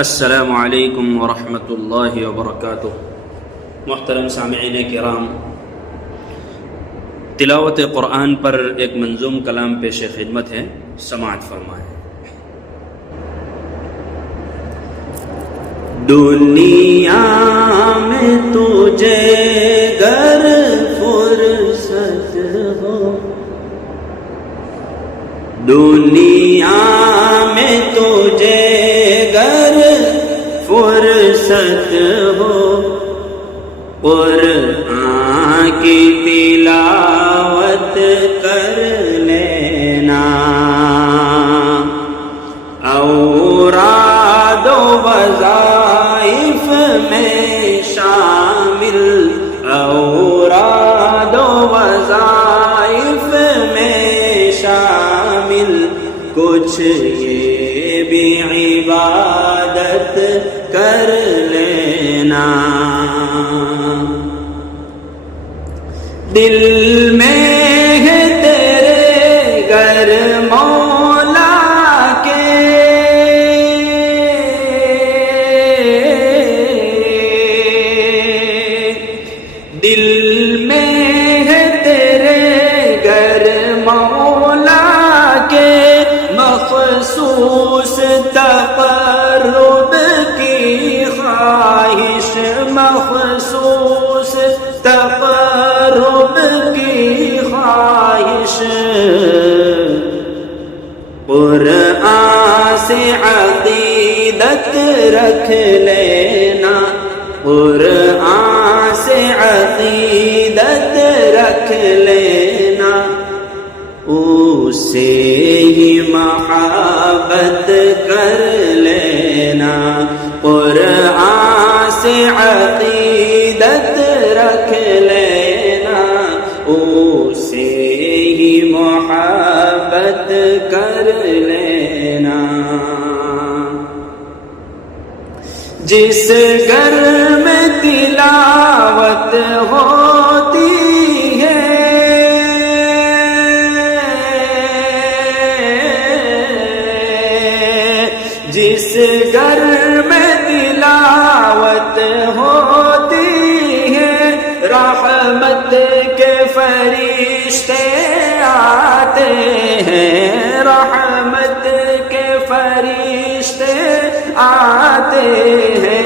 السلام علیکم ورحمۃ اللہ وبرکاتہ۔ محترم سامعین کرام، تلاوت قرآن پر ایک منظوم کلام پیش خدمت ہے، سماعت فرمائیں۔ دنیا میں تجھے گر فرصت ہو، دنیا میں تجھے گر فرصت ہو، قرآن کی تلاوت کر لینا، اوراد و وظائف میں شامل، اوراد و وظائف میں شامل، کچھ یہ بھی عبادت کر لینا۔ دل میں ہے تیرے گر مولا کے، دل میں ہے تیرے گر مولا کے، مخصوص تقرب کی خواہش، مخصوص تقرب کی خواہش، قرآن سے عقیدت رکھ لینا، قرآن سے عقیدت رکھ لینا، اس سے ہی محبت کر لینا، قرآن سے عقیدت رکھ لینا، اس سے ہی محبت کر لینا۔ جس گھر میں تلاوت ہوتی ہے، جس گھر میں تلاوت ہوتی ہے، رحمت کے فرشتے آتے ہیں، رحمت کے فرشتے آتے ہیں،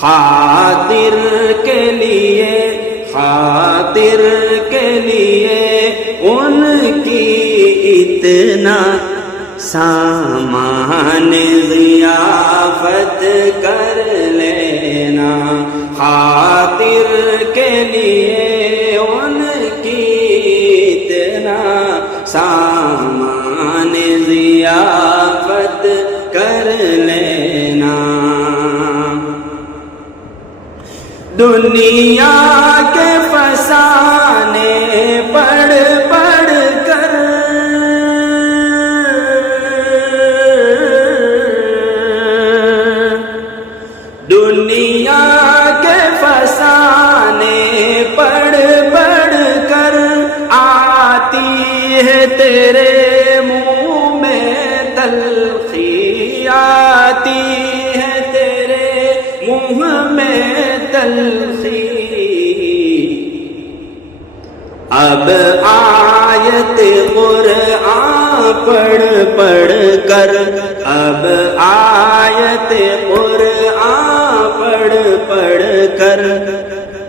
خاطر کے لیے، خاطر کے لیے ان کی اتنا سامان ضیافت کر لینا، خاطر کے لیے ان کی اتنا سامان ضیافت کر لینا۔ دنیا کے فسانے پڑھ پڑھ کر، دنیا کے فسانے پڑھ پڑھ کر، آتی ہے تیرے منہ میں تلخی، آتی ہے تیرے منہ میں تلخی، اب آیت قرآن پڑھ پڑھ کر، اب آیت قرآن پڑھ پڑھ کر،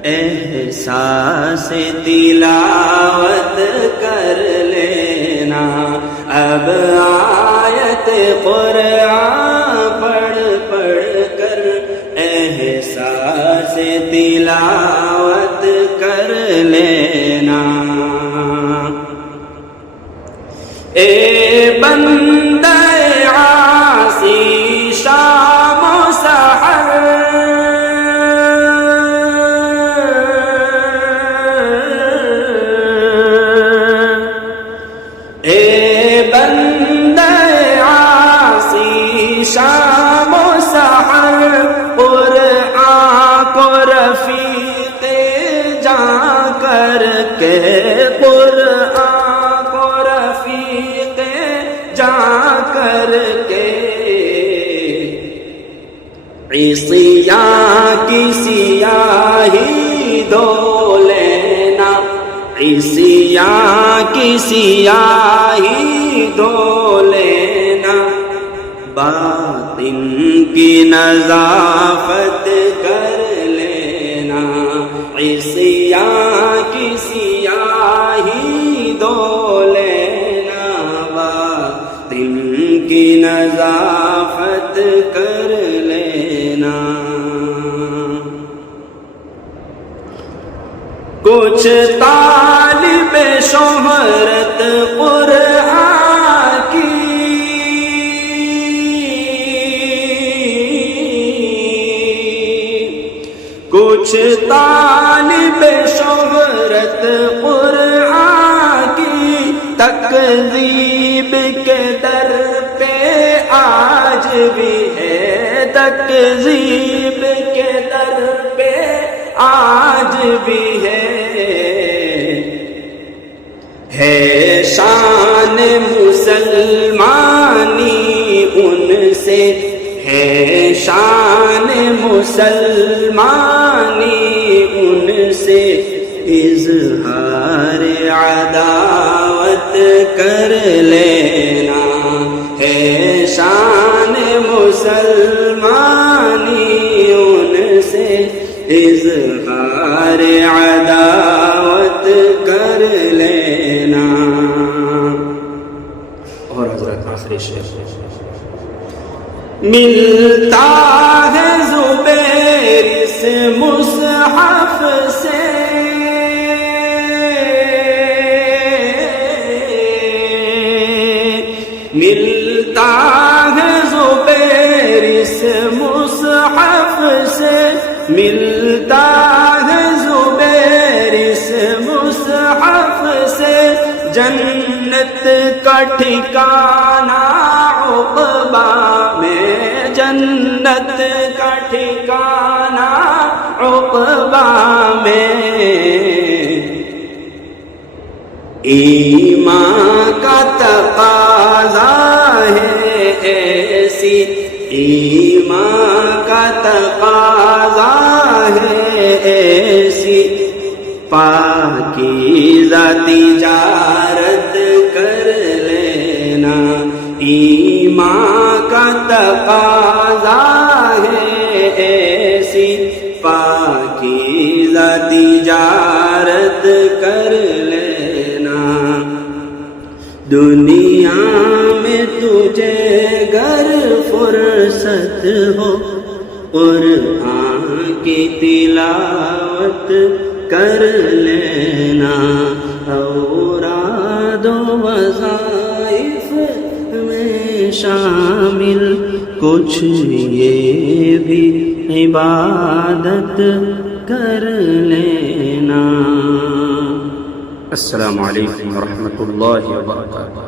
احساس تلاوت کر لینا، اب آیت قرآن پڑھ پڑھ کر، احساس تلاوت کر لینا۔ اے بندہ عاصی شام و سحر، اے بندہ عاصی شام و سحر، قرآن کو رفیق جان کر کے، قرآن کو رفیق جا کر کے عیسیاں کی سیاہی دھو لینا، عیسیاں کی سیاہی دھو لینا، باطن کی نظافت کر لینا، عیسیاں کی سیاہی دھو لینا، باطن کی نظافت کر لینا۔ کچھ طالب شہرت قرآن کی کچھ طالب شہرت قرآن کی تکذیب کے در پہ آج بھی ہے، تکذیب کے در پہ آج بھی ہے شان مسلمانی ان سے، ہے شان مسلمانی ان سے، اظہار عداوت کر لینا، ہے شان مسلمانی ان سے، اظہار عداوت کر لینا۔ اور حضرت آخری شعر، ملتا ہے زبیر اس مصحف سے، ملتا ہے زبیر اس مصحف سے، ملتا ہے زبیر اس مصحف سے، جنت کا ٹھکانہ عقبہ میں، جنت کا ٹھکانہ عقبہ میں، ایمان کا تقاضا ہے ایسی، ایمان کا تقاضا ہے ایسی، پاکیزہ تجارت کر لینا، ایمان کا تقاضا ہے ایسی، پاکیزہ تجارت کر لینا۔ دنیا میں تجھے گر فرصت ہو، قرآن کی تلاوت کر لینا، اوراد و وظائف میں شامل کچھ یہ بھی عبادت کر لینا۔ السلام علیکم ورحمۃ اللہ وبرکاتہ۔